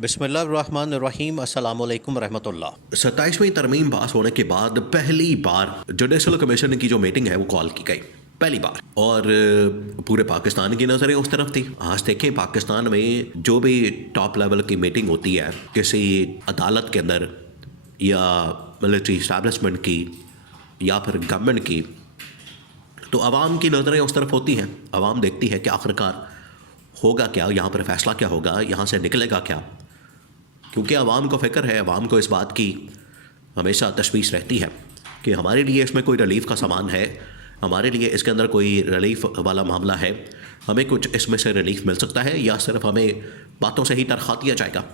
बिस्मिल्लाहिर्रहमानिर्रहीम अस्सलामु अलैकुम रहमतुल्लाह। 27वीं तरमीम पास होने के बाद पहली बार जुडिशल कमीशन की जो मीटिंग है वो कॉल की गई पहली बार। और पूरे पाकिस्तान की नज़रें उस तरफ थी। आज देखें पाकिस्तान में जो भी टॉप लेवल की मीटिंग होती है किसी अदालत के अंदर या मिलिट्री इस्टेब्लिशमेंट की या फिर गवर्नमेंट की, तो आवाम की नज़रें उस तरफ होती हैं। आवाम देखती है कि आखिरकार होगा क्या, यहाँ पर फैसला क्या होगा, यहाँ से निकलेगा क्या। क्योंकि आवाम को फ़िक्र है, आवाम को इस बात की हमेशा तशवीश रहती है कि हमारे लिए इसमें कोई रिलीफ़ का सामान है, हमारे लिए इसके अंदर कोई रिलीफ़ वाला मामला है, हमें कुछ इसमें से रिलीफ़ मिल सकता है या सिर्फ हमें बातों से ही तरखा दिया जाएगा।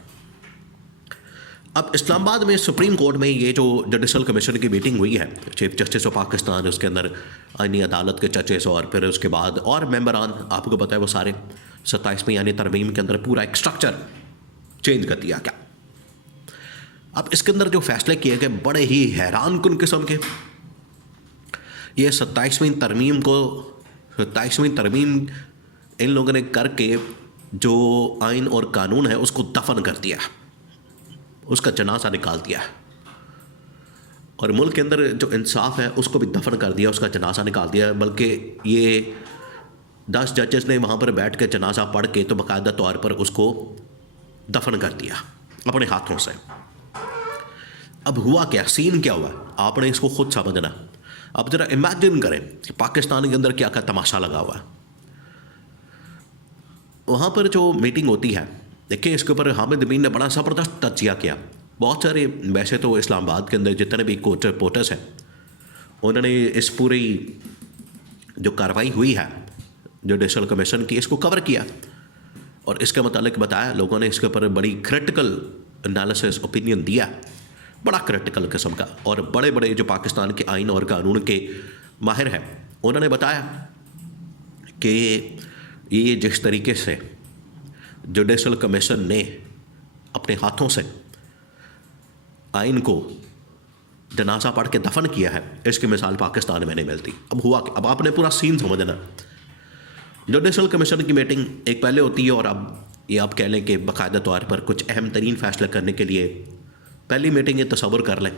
अब इस्लामाबाद में सुप्रीम कोर्ट में ये जो जुडिशल कमीशन की मीटिंग हुई है, चीफ जस्टिस ऑफ पाकिस्तान, उसके अंदर आईनी अदालत के जजेस और फिर उसके बाद और मेंबरान, आपको पता है वो सारे 27वीं यानी तरमीम के अंदर पूरा एक स्ट्रक्चर चेंज कर दिया गया। अब इसके अंदर जो फैसले किए गए बड़े ही हैरान कुन किस्म के। ये 27वीं तरमीम इन लोगों ने करके जो आइन और कानून है उसको दफन कर दिया, उसका जनाजा निकाल दिया और मुल्क के अंदर जो इंसाफ है उसको भी दफन कर दिया, उसका जनाजा निकाल दिया। बल्कि ये 10 जजेस ने वहाँ पर बैठ के जनाजा पढ़ के तो बाकायदा तौर पर उसको दफन कर दिया अपने हाथों से। अब हुआ क्या, सीन क्या हुआ, आपने इसको खुद समझना। अब ज़रा इमेजिन करें कि पाकिस्तान के अंदर क्या क्या तमाशा लगा हुआ है। वहाँ पर जो मीटिंग होती है, देखिए इसके ऊपर हामिद अमीन ने बड़ा ज़बरदस्त तजिया किया। बहुत सारे, वैसे तो इस्लामाबाद के अंदर जितने भी कोच रिपोर्टर्स हैं उन्होंने इस पूरी जो कार्रवाई हुई है जुडिशल कमीशन की, इसको कवर किया और इसके मतलब बताया। लोगों ने इसके ऊपर बड़ी क्रिटिकल एनालिसिस ओपिनियन दिया, बड़ा क्रिटिकल किस्म का। और बड़े बड़े जो पाकिस्तान के आइन और कानून के माहिर हैं उन्होंने बताया कि ये जिस तरीके से जुडिशल कमीशन ने अपने हाथों से आइन को जनाजा पढ़ के दफन किया है, इसकी मिसाल पाकिस्तान में नहीं मिलती। अब हुआ कि अब आपने पूरा सीन समझना। जुडिशल कमीशन की मीटिंग एक पहले होती है और अब ये आप कह लें कि बाकायदा तौर पर कुछ अहम तरीन फैसले करने के लिए पहली मीटिंग ये तस्वुर कर लें।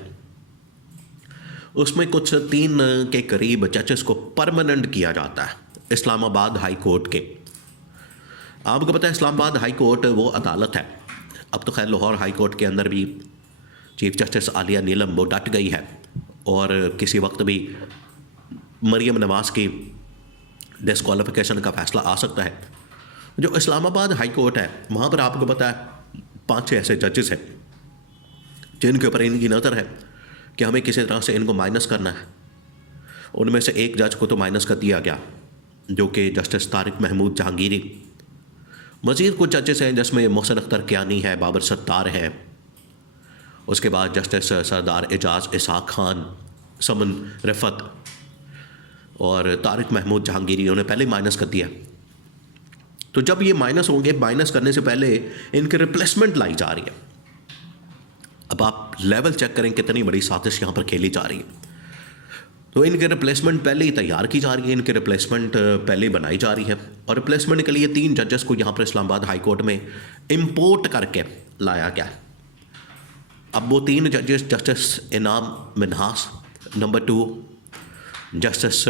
उसमें कुछ 3 के करीब जजेस को परमानेंट किया जाता है इस्लामाबाद हाई कोर्ट के। आपको पता है इस्लामाबाद हाई कोर्ट वो अदालत है, अब तो खैर लाहौर हाई कोर्ट के अंदर भी चीफ जस्टिस आलिया नीलम वो डट गई है और किसी वक्त भी मरियम नवाज़ की डिस्क्वालिफिकेशन का फ़ैसला आ सकता है। जो इस्लामाबाद हाई कोर्ट है वहाँ पर आपको पता है 5-6 ऐसे जजेस हैं जिनके ऊपर इनकी नज़र है कि हमें किसी तरह से इनको माइनस करना है। उनमें से एक जज को तो माइनस कर दिया गया जो कि जस्टिस तारिक महमूद जहांगीरी। मज़ीद कुछ जजेस हैं जिसमें मोहसिन अख्तर कियानी है, बाबर सत्तार है, उसके बाद जस्टिस सरदार एजाज इसहाक खान, समन रिफत और तारिक महमूद जहांगीरी उन्हें पहले माइनस कर दिया। तो जब ये माइनस होंगे, माइनस करने से पहले इनकी रिप्लेसमेंट लाई जा रही है। अब आप लेवल चेक करें कितनी बड़ी साजिश यहाँ पर खेली जा रही है। तो इनके रिप्लेसमेंट पहले ही तैयार की जा रही है, इनके रिप्लेसमेंट पहले बनाई जा रही है और रिप्लेसमेंट के लिए 3 जजेस को यहाँ पर इस्लामाबाद हाई कोर्ट में इंपोर्ट करके लाया गया। अब वो 3 जजेस, justice Inam Minhas, number 2 justice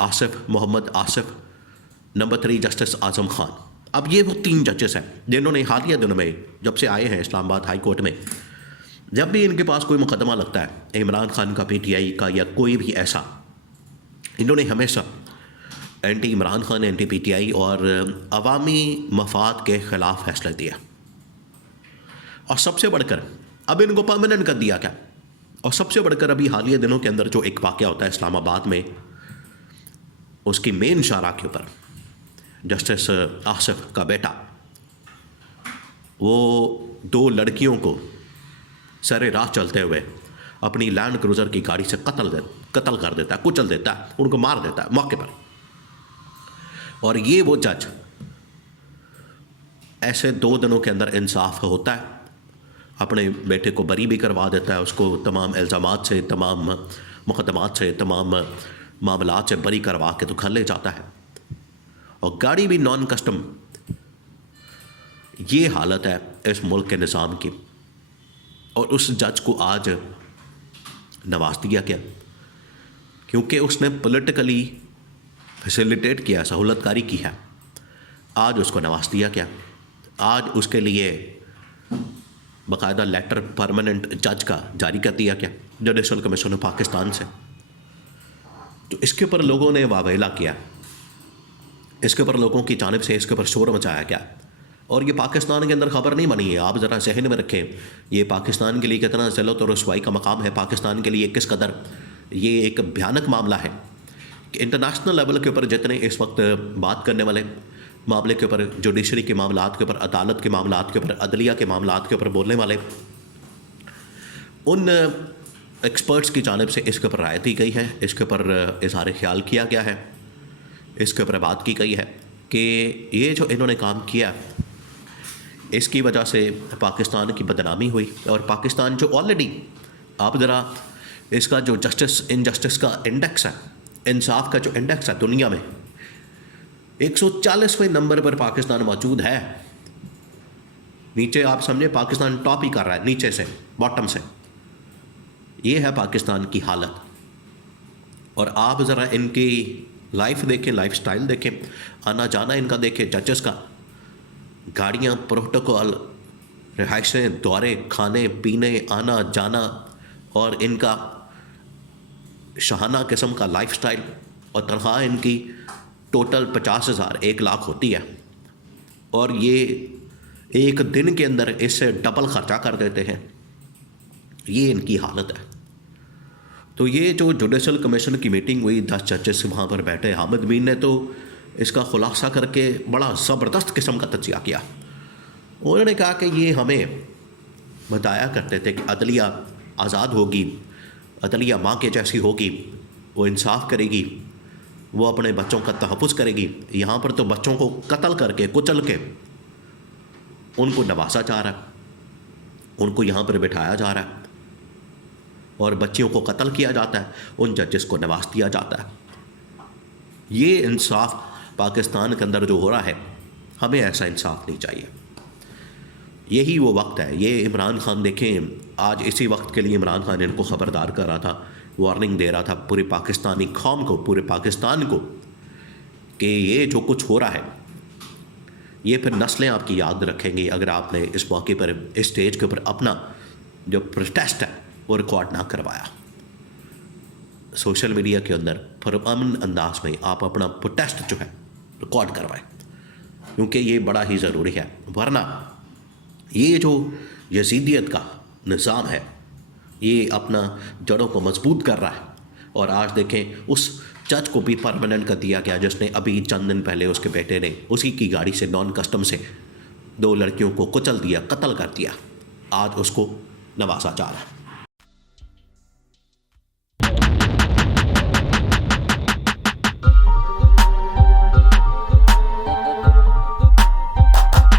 Asif Mohammad Asif, number 3 justice Azam Khan. अब ये वो 3 जजेस हैं जिन्होंने हालिया दिनों में जब से आए हैं इस्लामाबाद हाई कोर्ट में, जब भी इनके पास कोई मुकदमा लगता है इमरान खान का, PTI का या कोई भी ऐसा, इन्होंने हमेशा anti Imran Khan, anti PTI और अवामी मफाद के ख़िलाफ़ फैसला दिया। और सबसे बढ़कर अब इनको परमानेंट कर दिया गया। और सबसे बढ़कर अभी हालिया दिनों के अंदर जो एक वाक़या होता है इस्लामाबाद में, उसकी मेन शारा के ऊपर जस्टिस आसिफ का बेटा वो 2 लड़कियों को सरे राह चलते हुए अपनी लैंड क्रूज़र की गाड़ी से कत्ल कर देता है, कुचल देता है, उनको मार देता है मौके पर। और ये वो जज ऐसे 2 दिनों के अंदर इंसाफ होता है, अपने बेटे को बरी भी करवा देता है, उसको तमाम इल्ज़ामात से, तमाम मुकदमात से, तमाम मामलात से बरी करवा के तो घर ले जाता है। और गाड़ी भी नॉन कस्टम। ये हालत है इस मुल्क के निज़ाम की, और उस जज को आज नवाज दिया गया क्योंकि उसने पॉलिटिकली फैसिलिटेट किया, सहूलतकारी की है। आज उसको नवाज दिया गया। आज उसके लिए बाकायदा लेटर परमानेंट जज का जारी कर दिया गया जुडिशल कमीशन ऑफ पाकिस्तान से। तो इसके ऊपर लोगों ने वावेला किया, इसके ऊपर लोगों की जानिब से इसके ऊपर शोर मचाया गया, और ये पाकिस्तान के अंदर ख़बर नहीं बनी है। आप ज़रा जहन में रखें, ये पाकिस्तान के लिए कितना ज़िल्लत और रुसवाई का मकाम है, पाकिस्तान के लिए किस कदर ये एक भयानक मामला है कि इंटरनेशनल लेवल के ऊपर जितने इस वक्त बात करने वाले मामले के ऊपर, जुडिशरी के मामलात के ऊपर, अदालत के मामलात के ऊपर, अदलिया के मामलात के ऊपर बोलने वाले, उन एक्सपर्ट्स की जानिब से इसके ऊपर राय दी गई है, इसके ऊपर इज़हार ख्याल किया गया है, इसके ऊपर बात की गई है कि ये जो इन्होंने काम किया इसकी वजह से पाकिस्तान की बदनामी हुई। और पाकिस्तान जो ऑलरेडी, आप ज़रा इसका जो जस्टिस इनजस्टिस का इंडेक्स है, इंसाफ का जो इंडेक्स है दुनिया में 140वें नंबर पर पाकिस्तान मौजूद है। नीचे आप समझे पाकिस्तान टॉप ही कर रहा है, नीचे से, बॉटम से। ये है पाकिस्तान की हालत। और आप ज़रा इनकी लाइफ देखें, लाइफ स्टाइल देखें, आना जाना इनका देखें, जजेस का, गाड़ियाँ, प्रोटोकॉल, रिहाइशें, दौरे, खाने पीने, आना जाना, और इनका शाहाना किस्म का लाइफ स्टाइल। और तनख्वाह इनकी टोटल 50,000, 1 लाख होती है, और ये एक दिन के अंदर इससे डबल ख़र्चा कर देते हैं। ये इनकी हालत है। तो ये जो जुडिशल कमीशन की मीटिंग हुई, 10 जजेस वहाँ पर बैठे, हामिद मीर ने तो इसका खुलासा करके बड़ा ज़बरदस्त किस्म का तजिया किया। उन्होंने कहा कि ये हमें बताया करते थे कि अदलिया आज़ाद होगी, अदलिया माँ के जैसी होगी, वो इंसाफ करेगी, वो अपने बच्चों का तहफ़्फ़ुज़ करेगी। यहाँ पर तो बच्चों को कत्ल करके, कुचल के उनको नवाजा जा रहा है, उनको यहाँ पर बिठाया जा रहा है, और बच्चियों को कत्ल किया जाता है, उन जजेस को नवाज दिया जाता है। ये इंसाफ पाकिस्तान के अंदर जो हो रहा है, हमें ऐसा इंसाफ नहीं चाहिए। यही वो वक्त है। ये इमरान खान देखें, आज इसी वक्त के लिए इमरान खान इनको ख़बरदार कर रहा था, वार्निंग दे रहा था पूरी पाकिस्तानी कौम को, पूरे पाकिस्तान को, कि ये जो कुछ हो रहा है ये फिर नस्लें आपकी याद रखेंगी अगर आपने इस मौके पर, इस स्टेज के ऊपर अपना जो प्रोटेस्ट है वो रिकॉर्ड ना करवाया। सोशल मीडिया के अंदर पुरअमन अंदाज में आप अपना प्रोटेस्ट जो है रिकॉर्ड करवाएं, क्योंकि ये बड़ा ही ज़रूरी है। वरना ये जो यजीदियत का निज़ाम है ये अपना जड़ों को मजबूत कर रहा है। और आज देखें, उस जज को भी परमानेंट कर दिया गया जिसने अभी चंद दिन पहले उसके बेटे ने उसी की गाड़ी से नॉन कस्टम से 2 लड़कियों को कुचल दिया, कत्ल कर दिया। आज उसको नवाजा जा रहा है।